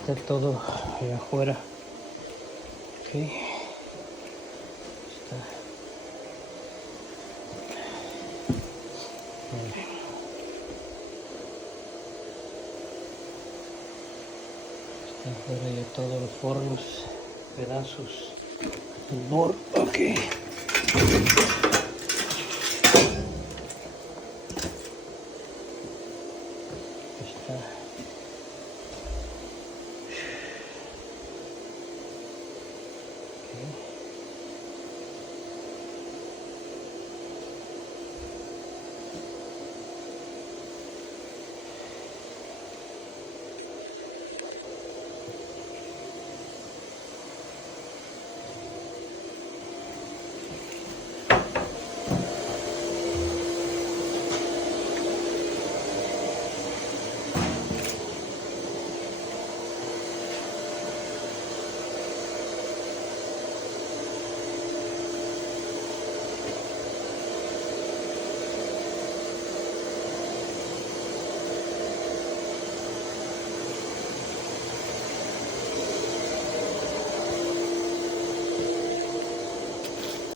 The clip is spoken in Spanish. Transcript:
Está todo allá afuera. Ok. Está. Está afuera ya todos los forros, pedazos. Ok.